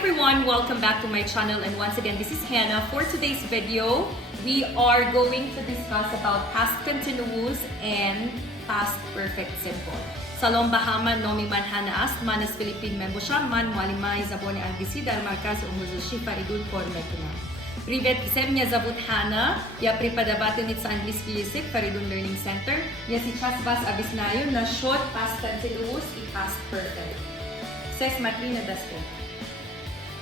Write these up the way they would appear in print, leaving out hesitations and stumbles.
everyone, welcome back to my channel, and once again this is Hannah. For today's video, we are going to discuss about past continuous and past perfect simple. Salom Bahama nomi man Hannah ast, manas Philippine member siya, man malimay zaboni albisi, dar markas umuzushi paridul kormekuna. Привет всем, меня зовут Ханна, я преподавательница английский язык в Paridun Learning Center. Я сейчас вас объясняю насчет past continuous и past perfect. Все смотри на доску.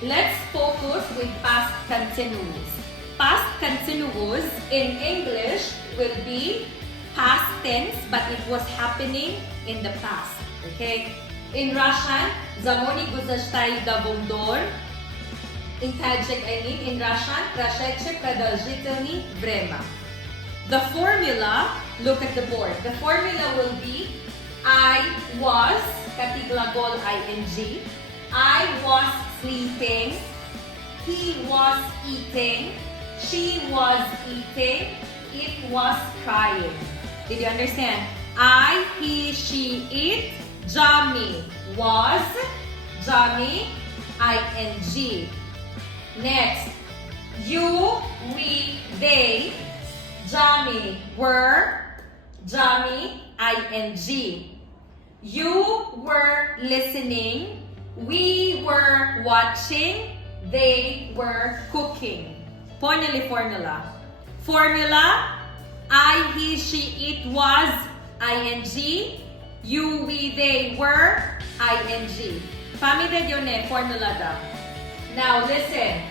Let's focus with past continuous. Past continuous in English will be past tense, but it was happening in the past. Okay? In Russian, замони, гузаштаи, давомдор. In Tajik, in Russian, прошедшее, продолжительное, время. The formula, look at the board. The formula will be I was, katiglagol ing. I was sleeping, he was eating, she was eating, it was crying. Did you understand? I, he, she, it, Jami was, Jami, ing. Next, you, we, they, Jami were, Jami, ing. You were listening, we were watching, they were cooking. Ponili formula. Formula, I, he, she, it was, ing. You, we, they were, ing. Pamide yun formula da. Now listen.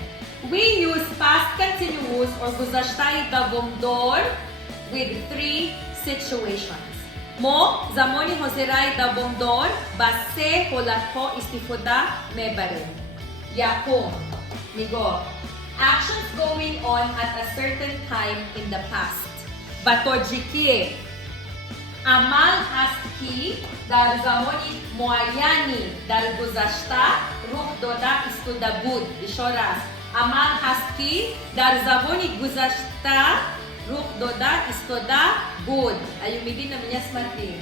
We use past continuous or guzashtai davomdor with three situations. Mo, zamoni hozirai davomdor, base holatho istifoda mebarin. Yakum. Migo. Actions going on at a certain time in the past. Batojiki. Amal haski dar zamoni moayani dar guzashta ruh doda istuda bud. Ishoras. Amal haski dar zamoni guzashta ruh doda istoda bud. Ayumidi na меня смотри.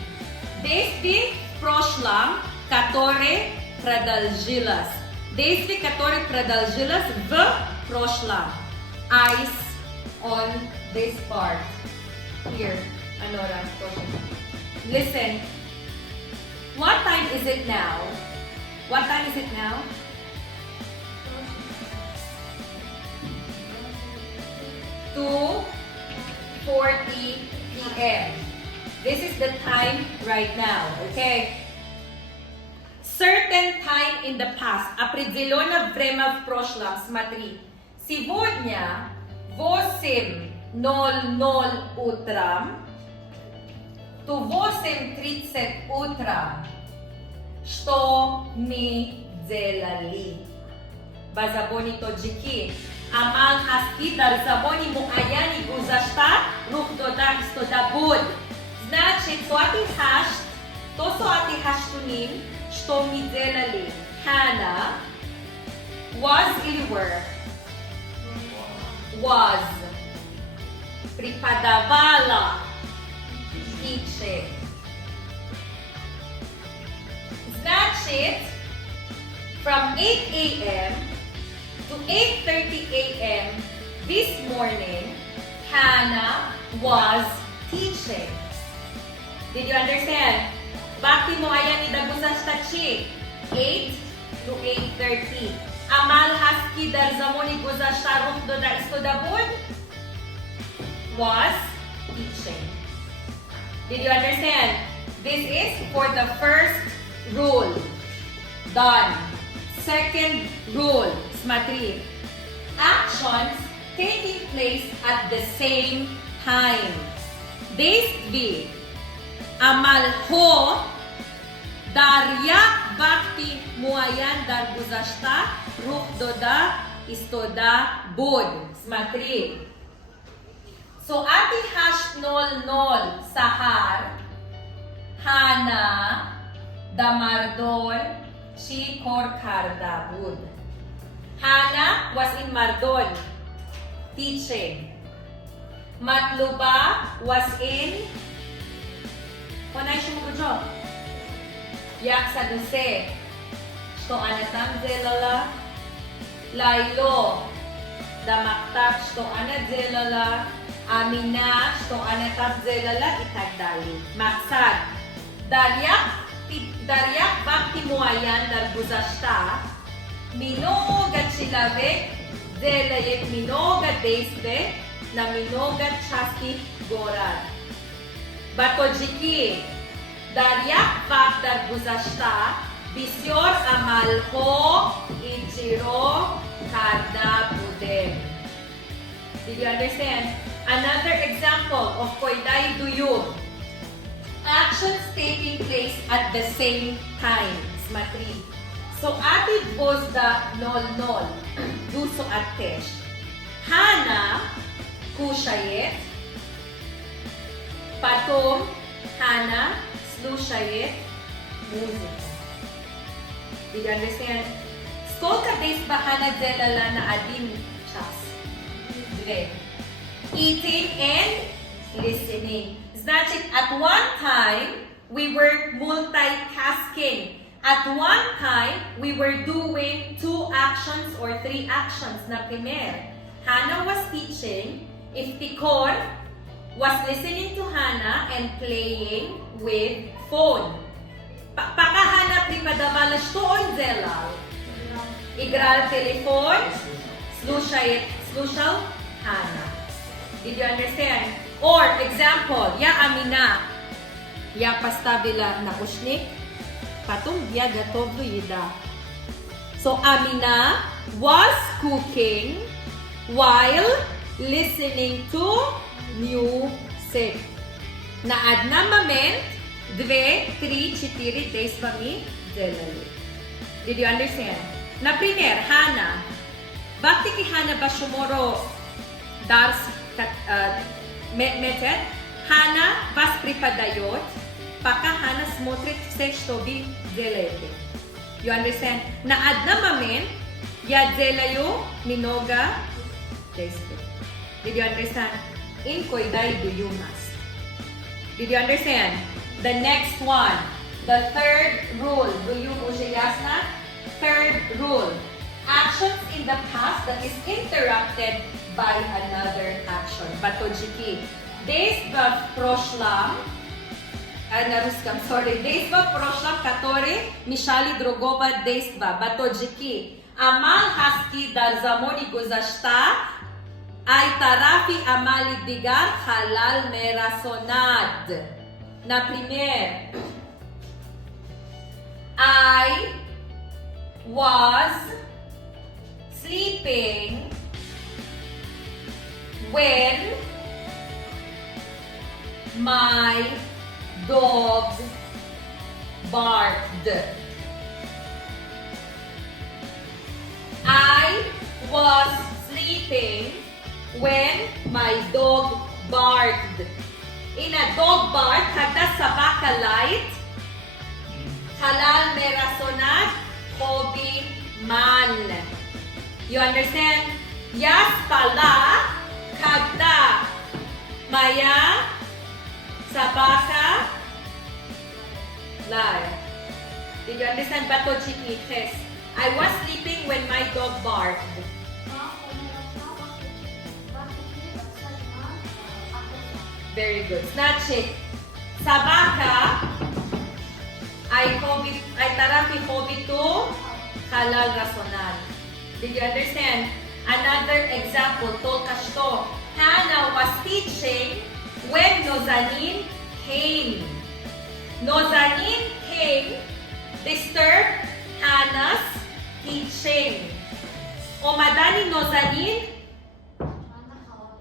Действие в прошлом, которое продолжилось. Действие, которое продолжилось в прошлом. Eyes on this part. Here. Anora. Listen. What time is it now? What time is it now? 2:40 p.m. This is the time right now, okay? Certain time in the past. Определенное время в прошлом. Смотри. Сегодня 8:00 утром to 8:30 утром. Что мы делали? Базабони тоджики. Амал хаски дар забони муаяни гузашта рух дода истода буд. Значит, то суати хаштуним, что мы делали. Hannah was или were? Was. Преподавала. Teaching. Значит, from 8 a.m. to 8:30 a.m. this morning, Hannah was teaching. Did you understand? Bakti mo ayan ni dagusashtachi. 8 to 8:30. Amal haski dar zamoni guzashta ruh doda istodabud was teaching. Did you understand? This is for the first rule. Done. Second rule. Смотри. Actions taking place at the same time. Действие. Amal ho. Daryak bakti muayan dar guzashta ruh doda istoda bud. Смотри. So, ati hash nol sahar, Hana, damardol, she korkarda bud. Hana was in Mardol, teaching. Matluba was in, Konay Shumugujo, Yak Saduse, Shto Anatam Zelala, Laylo. Damaktak shto anadzelala. Amina shto anatabzelala itagdali. Maksad. Daryak bakti muayan dar guzashta. Minogat silavek. Zelayek minogat desve. Na minogat chaski gorad. Batojiki. Daryak bak dar guzashta. Bisyor amalho ijiro kada budem. Did you understand? Another example of koiday duyum. Actions taking place at the same time. Smatri. So atid bozda nol. Duso atesh. Hana kushayet. Patom Hana slushayet music. Did you understand? Skolka days ba hanadzelala na adin chas? Dve. Eating and listening. Значит, at one time, we were multitasking. At one time, we were doing 2 actions or 3 actions. Na primer, Hannah was teaching. Iftikor was listening to Hannah and playing with phone. Pakahana pripadavala shtoon zelal. Igral telefon, slushal Hana. Did you understand? Or example, ya Amina, ya pastabila na ushnik, patung ya gatovlo yida. So Amina was cooking while listening to music. Na adna moment, 2, 3, 4 days kami delali. Did you understand? Na primer, Hana. Bakti ki Hana ba shumoro dars metet? Hana vas pripadayot, paka Hana smotrit se shtobi delete. You understand? Na adna moment, ya delayo minoga teste. Did you understand? In koiday duyumas. Did you understand? The next one, the third rule. Do you Ujayasna? Third rule. Actions in the past that is interrupted by another action. Batojiki. Действия в прошлом, на русском, sorry. Действия в прошлом, которые мешали другого действия. Batojiki. Amal haski dar zamoni guzashta. Ay tarafi amali digar halal merasonad. Na primer, I was sleeping when my dog barked. I was sleeping when my dog barked. In a dog bark, hagda sabaka light, halal merasonat, hobi man. You understand? Yas pala, hagda maya, sabaka, light. Did you understand? Bato chiki, yes. I was sleeping when my dog barked. Very good. Snatch it. Sabaka ay tarafi hobi to halal rasonan. Did you understand? Another example, tolkashto. Hannah was teaching when Nozanin came. Nozanin came, disturbed Hannah's teaching. O madani Nozanin,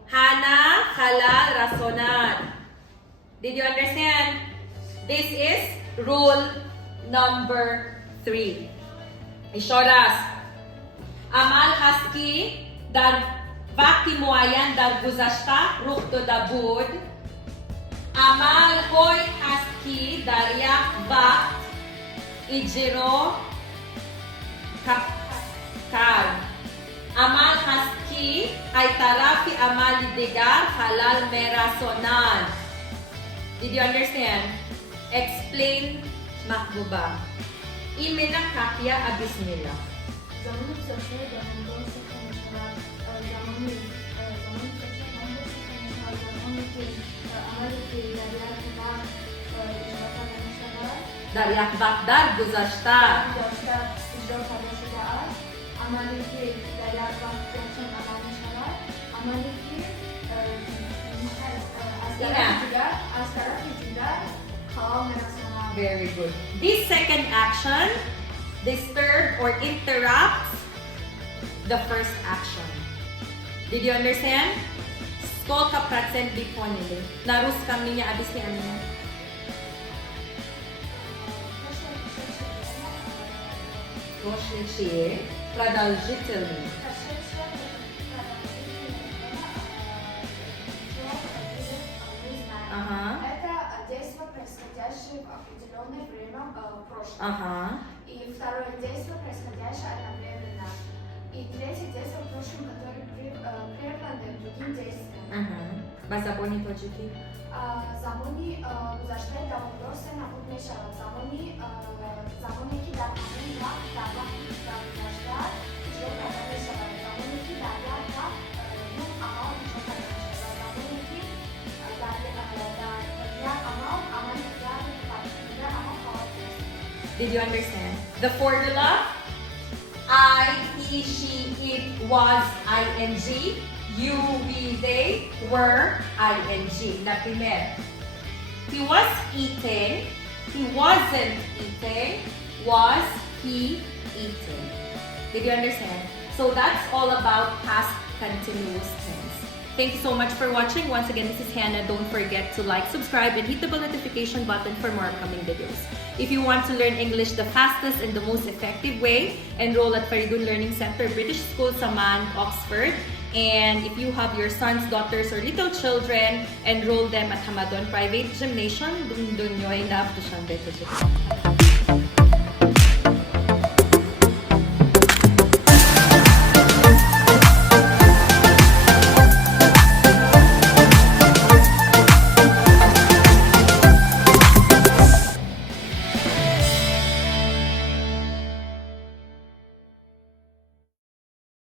Hana halal rasonan. Did you understand? This is rule number 3. Ishoras. Amal haski dar vakti muayan dar guzashta rukto dabud. Amal hoy haski dar yak vakt ijiro kar. Amal haski ay tarafi amal digar halal merasonan. Did you understand? Explain makbuba. Imena kakya abismillah. zamoni guzashtae davomdor safar meshavad. Zamoni guzashtae davomdor safar meshavad. Zamoni ke amali ke daryak vaqt ijro karda meshavad. Daryak vaqt dar guzashta. Guzashta ijro karda shуда ast. Amali ke daryak vaqt yaqin amal meshavad. Amali ke az tarafi digar halal merasonam. Very good. This second action disturbs or interrupts the first action. Did you understand? Сколько процентов поняли? На русском меня объясни, Амина. Прошедшее, продолжительное. Ага. Это действие, происходящее в определенное время в прошлом. Ага. И второе действие, происходящее одновременно. И третье действие в прошлом, которое прервано другим действием. Замони точки. Замони гузаштаи давомдор се набуд мешавад. Замони ки дар ҳамин вақт дар вақти гузашта иҷро карда мешавад. Замони ки дар як вақт як амал иҷро карда мешавад. Замони ки дар як амал амал мекардад дигар амал хоҳад буд. Did you understand? The formula: I, he, she, it, was, ing. You, we, they were ing. Na primer. He was eating. He wasn't eating. Was he eating? Did you understand? So that's all about past continuous tense. Thank you so much for watching. Once again, this is Hannah. Don't forget to like, subscribe, and hit the bell notification button for more upcoming videos. If you want to learn English the fastest and the most effective way, enroll at Faridun Learning Center, British School, Saman, Oxford. And if you have your sons, daughters, or little children, enroll them at Hamadon Private Gymnasium. Dun nyo ay